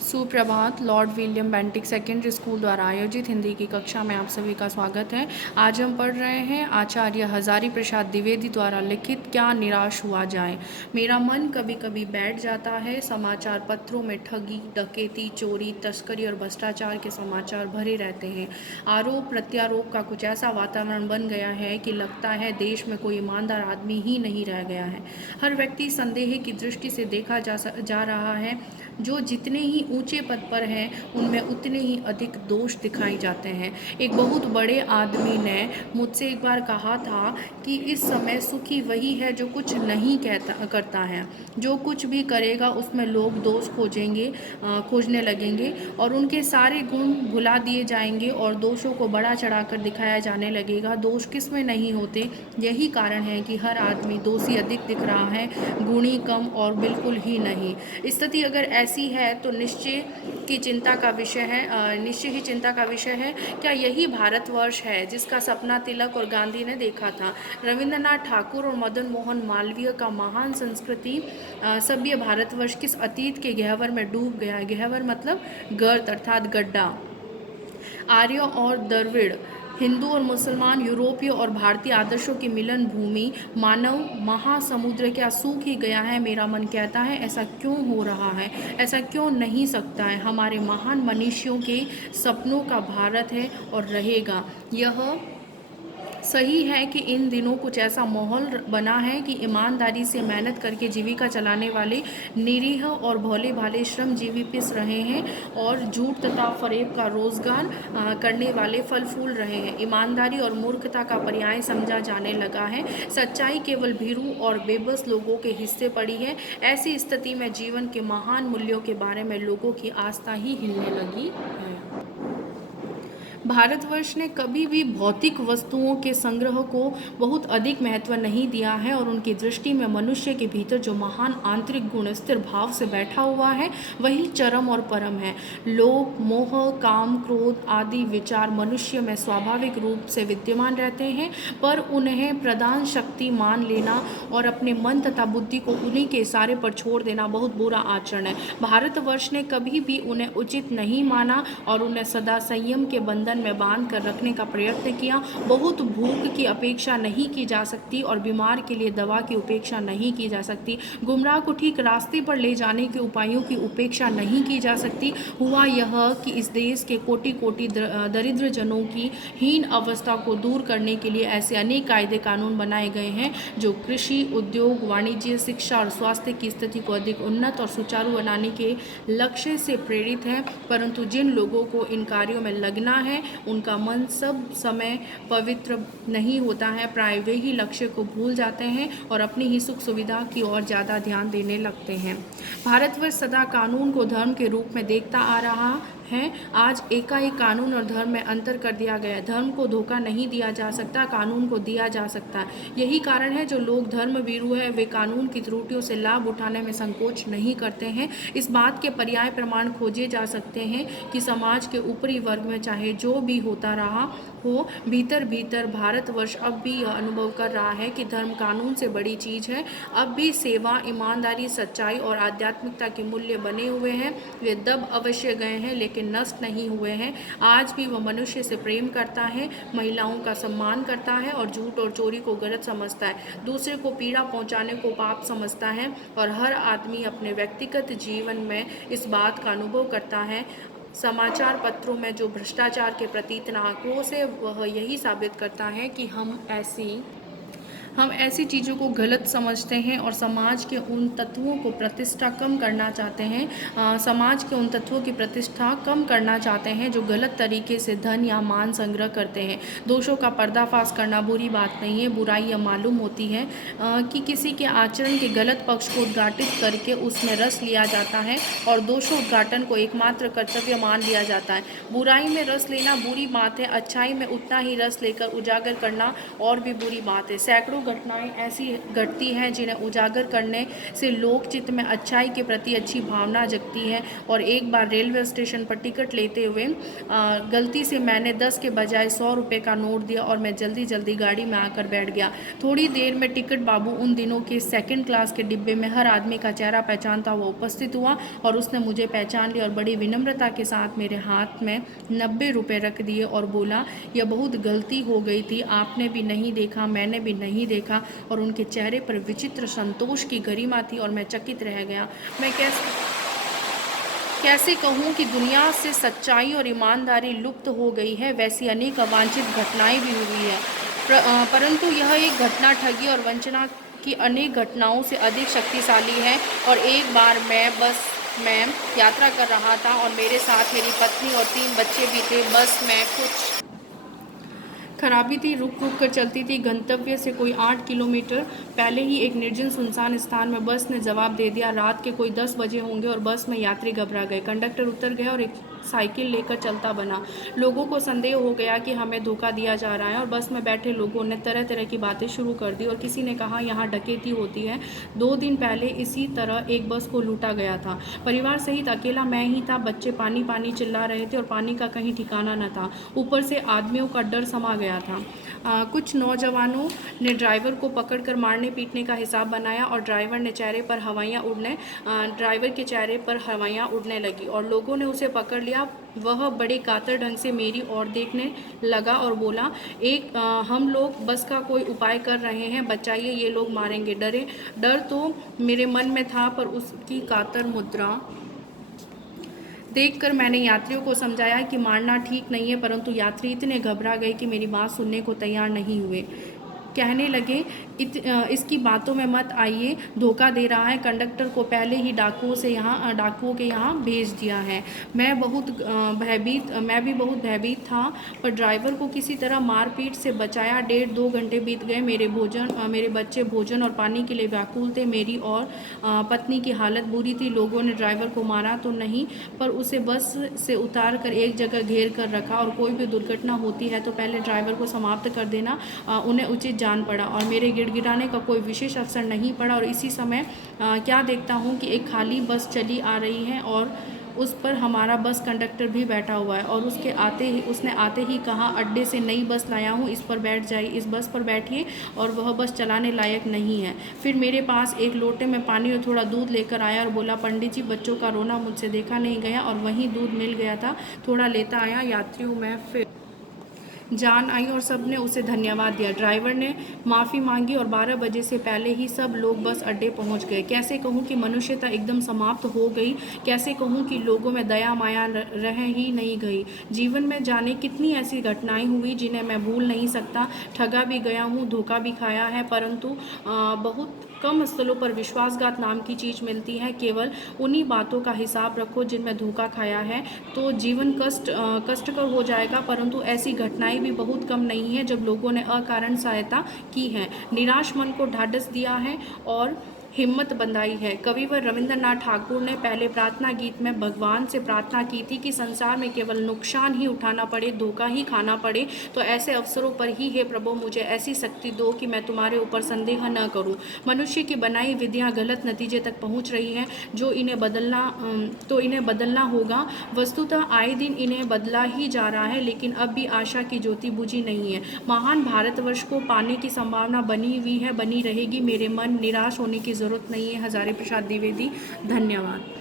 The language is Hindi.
सुप्रभात। Lord William Bentinck secondary school द्वारा आयोजित हिंदी की कक्षा में आप सभी का स्वागत है। आज हम पढ़ रहे हैं आचार्य हजारी प्रसाद द्विवेदी द्वारा लिखित क्या निराश हुआ जाए। मेरा मन कभी कभी बैठ जाता है। समाचार पत्रों में ठगी, डकैती, चोरी, तस्करी और भ्रष्टाचार के समाचार भरे रहते हैं। आरोप प्रत्यारोप का कुछ ऐसा वातावरण बन गया है कि लगता है देश में कोई ईमानदार आदमी ही नहीं रह गया है। हर व्यक्ति संदेह की दृष्टि से देखा जा रहा है। जो जितने ही ऊंचे पद पर हैं उनमें उतने ही अधिक दोष दिखाए जाते हैं। एक बहुत बड़े आदमी ने मुझसे एक बार कहा था कि इस समय सुखी वही है जो कुछ नहीं करता है। जो कुछ भी करेगा उसमें लोग दोष खोजने लगेंगे और उनके सारे गुण भुला दिए जाएंगे और दोषों को बड़ा चढ़ाकर दिखाया जाने लगेगा। दोष किस में नहीं होते। यही कारण है कि हर आदमी दोषी अधिक दिख रहा है, गुणी कम और बिल्कुल ही नहीं। स्थिति अगर ऐसी है तो निश्चय ही चिंता का विषय है। क्या यही भारतवर्ष है जिसका सपना तिलक और गांधी ने देखा था? रविंद्रनाथ ठाकुर और मदन मोहन मालवीय का महान संस्कृति सभ्य भारतवर्ष किस अतीत के गहवर में डूब गया है? गहवर मतलब गर्त अर्थात गड्ढा। आर्य और द्रविड़, हिंदू और मुसलमान, यूरोपीय और भारतीय आदर्शों की मिलन भूमि मानव महासमुद्र क्या सूख ही गया है? मेरा मन कहता है ऐसा क्यों हो रहा है? ऐसा क्यों नहीं सकता है? हमारे महान मनीषियों के सपनों का भारत है और रहेगा। यह सही है कि इन दिनों कुछ ऐसा माहौल बना है कि ईमानदारी से मेहनत करके जीविका चलाने वाले निरीह और भोले भाले श्रमजीवी पिस रहे हैं और झूठ तथा फरेब का रोजगार करने वाले फल फूल रहे हैं। ईमानदारी और मूर्खता का पर्याय समझा जाने लगा है। सच्चाई केवल भीरू और बेबस लोगों के हिस्से पड़ी है। ऐसी स्थिति में जीवन के महान मूल्यों के बारे में लोगों की आस्था ही हिलने लगी है। भारतवर्ष ने कभी भी भौतिक वस्तुओं के संग्रह को बहुत अधिक महत्व नहीं दिया है और उनकी दृष्टि में मनुष्य के भीतर जो महान आंतरिक गुण स्थिर भाव से बैठा हुआ है वही चरम और परम है। लोभ, मोह, काम, क्रोध आदि विचार मनुष्य में स्वाभाविक रूप से विद्यमान रहते हैं, पर उन्हें प्रधान शक्ति मान लेना और अपने मन तथा बुद्धि को उन्हीं के इशारे पर छोड़ देना बहुत बुरा आचरण है। भारतवर्ष ने कभी भी उन्हें उचित नहीं माना और उन्हें सदा संयम के बंधन में बांध कर रखने का प्रयत्न किया। बहुत भूख की अपेक्षा नहीं की जा सकती और बीमार के लिए दवा की उपेक्षा नहीं की जा सकती। गुमराह को ठीक रास्ते पर ले जाने के उपायों की उपेक्षा नहीं की जा सकती। हुआ यह कि इस देश के कोटि कोटि दरिद्र जनों की हीन अवस्था को दूर करने के लिए ऐसे अनेक कायदे कानून बनाए गए हैं जो कृषि, उद्योग, वाणिज्य, शिक्षा और स्वास्थ्य की स्थिति को अधिक उन्नत और सुचारू बनाने के लक्ष्य से प्रेरित है। परंतु जिन लोगों को इन कार्यों में लगना है उनका मन सब समय पवित्र नहीं होता है। प्राय वे ही लक्ष्य को भूल जाते हैं और अपनी ही सुख सुविधा की ओर ज़्यादा ध्यान देने लगते हैं। भारतवर्ष सदा कानून को धर्म के रूप में देखता आ रहा है। आज एकाएक कानून और धर्म में अंतर कर दिया गया है। धर्म को धोखा नहीं दिया जा सकता, कानून को दिया जा सकता है। यही कारण है जो लोग धर्म भीरू है वे कानून की त्रुटियों से लाभ उठाने में संकोच नहीं करते हैं। इस बात के पर्याय प्रमाण खोजे जा सकते हैं कि समाज के ऊपरी वर्ग में चाहे जो भी होता रहा हो, भीतर भीतर भारतवर्ष अब भी यह अनुभव कर रहा है कि धर्म कानून से बड़ी चीज़ है। अब भी सेवा, ईमानदारी, सच्चाई और आध्यात्मिकता के मूल्य बने हुए हैं। वे दब अवश्य गए हैं लेकिन नष्ट नहीं हुए हैं। आज भी वह मनुष्य से प्रेम करता है, महिलाओं का सम्मान करता है और झूठ और चोरी को गलत समझता है, दूसरे को पीड़ा पहुंचाने को पाप समझता है और हर आदमी अपने व्यक्तिगत जीवन में इस बात का अनुभव करता है। समाचार पत्रों में जो भ्रष्टाचार के प्रति इतना आक्रोश है वह यही साबित करता है कि हम ऐसी चीज़ों को गलत समझते हैं और समाज के उन तत्वों को प्रतिष्ठा कम करना चाहते हैं। समाज के उन तत्वों की प्रतिष्ठा कम करना चाहते हैं जो गलत तरीके से धन या मान संग्रह करते हैं। दोषों का पर्दाफाश करना बुरी बात नहीं है। बुराई यह मालूम होती है कि किसी के आचरण के गलत पक्ष को उद्घाटित करके उसमें रस लिया जाता है और दोषोद्घाटन को एकमात्र कर्तव्य मान लिया जाता है। बुराई में रस लेना बुरी बात है, अच्छाई में उतना ही रस लेकर उजागर करना और भी बुरी बात है। सैकड़ों हज़ारों घटनाएं ऐसी घटती हैं जिन्हें उजागर करने से लोकचित्त में अच्छाई के प्रति अच्छी भावना जगती है। और एक बार रेलवे स्टेशन पर टिकट लेते हुए गलती से मैंने 10 के बजाय 100 रुपये का नोट दिया और मैं जल्दी जल्दी गाड़ी में आकर बैठ गया। थोड़ी देर में टिकट बाबू उन दिनों के सेकंड क्लास के डिब्बे में हर आदमी का चेहरा पहचानता हुआ उपस्थित हुआ और उसने मुझे पहचान लिया और बड़ी विनम्रता के साथ मेरे हाथ में 90 रुपये रख दिए और बोला, यह बहुत गलती हो गई थी, आपने भी नहीं देखा, मैंने भी नहीं देखा। और उनके चेहरे पर विचित्र संतोष की गरिमा थी और मैं चकित रह गया। मैं कैसे कहूँ कि दुनिया से सच्चाई और ईमानदारी लुप्त हो गई है। वैसी अनेक अवांछित घटनाएं भी हुई है, परंतु यह एक घटना ठगी और वंचना की अनेक घटनाओं से अधिक शक्तिशाली है। और एक बार मैं बस में यात्रा कर रहा था और मेरे साथ मेरी पत्नी और 3 बच्चे भी थे। बस में कुछ खराबी थी, रुक रुक कर चलती थी। गंतव्य से कोई 8 किलोमीटर पहले ही एक निर्जन सुनसान स्थान में बस ने जवाब दे दिया। रात के कोई 10 बजे होंगे और बस में यात्री घबरा गए। कंडक्टर उतर गया और एक साइकिल लेकर चलता बना। लोगों को संदेह हो गया कि हमें धोखा दिया जा रहा है और बस में बैठे लोगों ने तरह तरह की बातें शुरू कर दी और किसी ने कहा यहाँ डकैती होती है। 2 दिन पहले इसी तरह एक बस को लूटा गया था। परिवार सहित अकेला मैं ही था। बच्चे पानी पानी चिल्ला रहे थे और पानी का कहीं ठिकाना न था। ऊपर से आदमियों का डर समा गया था। कुछ नौजवानों ने ड्राइवर को पकड़कर मारने पीटने का हिसाब बनाया और ड्राइवर के चेहरे पर हवाइयाँ उड़ने लगी और लोगों ने उसे पकड़ लिया। वह बड़े कातर ढंग से मेरी ओर देखने लगा और बोला, हम लोग बस का कोई उपाय कर रहे हैं, बचाइए, ये लोग मारेंगे। डर तो मेरे मन में था, पर उसकी कातर मुद्रा देखकर मैंने यात्रियों को समझाया कि मारना ठीक नहीं है, परंतु यात्री इतने घबरा गए कि मेरी बात सुनने को तैयार नहीं हुए। कहने लगे, इसकी बातों में मत आइए, धोखा दे रहा है, कंडक्टर को पहले ही डाकुओं के यहाँ भेज दिया है। मैं भी बहुत भयभीत था, पर ड्राइवर को किसी तरह मारपीट से बचाया। 1.5-2 घंटे बीत गए। मेरे बच्चे भोजन और पानी के लिए व्याकुल थे। मेरी और पत्नी की हालत बुरी थी। लोगों ने ड्राइवर को मारा तो नहीं, पर उसे बस से उतार कर एक जगह घेर कर रखा और कोई भी दुर्घटना होती है तो पहले ड्राइवर को समाप्त कर देना। उन्हें उचित जान पड़ा और मेरे गिड़गिड़ाने का कोई विशेष असर नहीं पड़ा। और इसी समय क्या देखता हूँ कि एक खाली बस चली आ रही है और उस पर हमारा बस कंडक्टर भी बैठा हुआ है और उसने आते ही कहा, अड्डे से नई बस लाया हूँ, इस पर बैठ जाइए, इस बस पर बैठिए। और वह बस चलाने लायक नहीं है। फिर मेरे पास एक लोटे में पानी और थोड़ा दूध लेकर आया और बोला, पंडित जी, बच्चों का रोना मुझसे देखा नहीं गया। और वहीं दूध मिल गया था। थोड़ा लेता आया। यात्रियों में फिर जान आई और सब ने उसे धन्यवाद दिया। ड्राइवर ने माफ़ी मांगी और 12 बजे से पहले ही सब लोग बस अड्डे पहुंच गए। कैसे कहूं कि मनुष्यता एकदम समाप्त हो गई। कैसे कहूं कि लोगों में दया माया रह ही नहीं गई। जीवन में जाने कितनी ऐसी घटनाएं हुई जिन्हें मैं भूल नहीं सकता। ठगा भी गया हूँ, धोखा भी खाया है, परंतु बहुत कम स्थलों पर विश्वासघात नाम की चीज़ मिलती है। केवल उन्हीं बातों का हिसाब रखो जिनमें धोखा खाया है, तो जीवन कष्टकर हो जाएगा। परंतु ऐसी घटनाएं भी बहुत कम नहीं है जब लोगों ने अकारण सहायता की है, निराश मन को ढाढ़स दिया है और हिम्मत बंधाई है। कविवर रविंद्रनाथ ठाकुर ने पहले प्रार्थना गीत में भगवान से प्रार्थना की थी कि संसार में केवल नुकसान ही उठाना पड़े, धोखा ही खाना पड़े, तो ऐसे अवसरों पर ही हे प्रभु मुझे ऐसी शक्ति दो कि मैं तुम्हारे ऊपर संदेह न करूं। मनुष्य की बनाई विधियां गलत नतीजे तक पहुंच रही हैं, इन्हें बदलना होगा। वस्तुतः आए दिन इन्हें बदला ही जा रहा है, लेकिन अब भी आशा की ज्योति बुझी नहीं है। महान भारतवर्ष को पाने की संभावना बनी हुई है, बनी रहेगी। मेरे मन निराश होने की जरूरत नहीं है। हजारी प्रसाद द्विवेदी। धन्यवाद।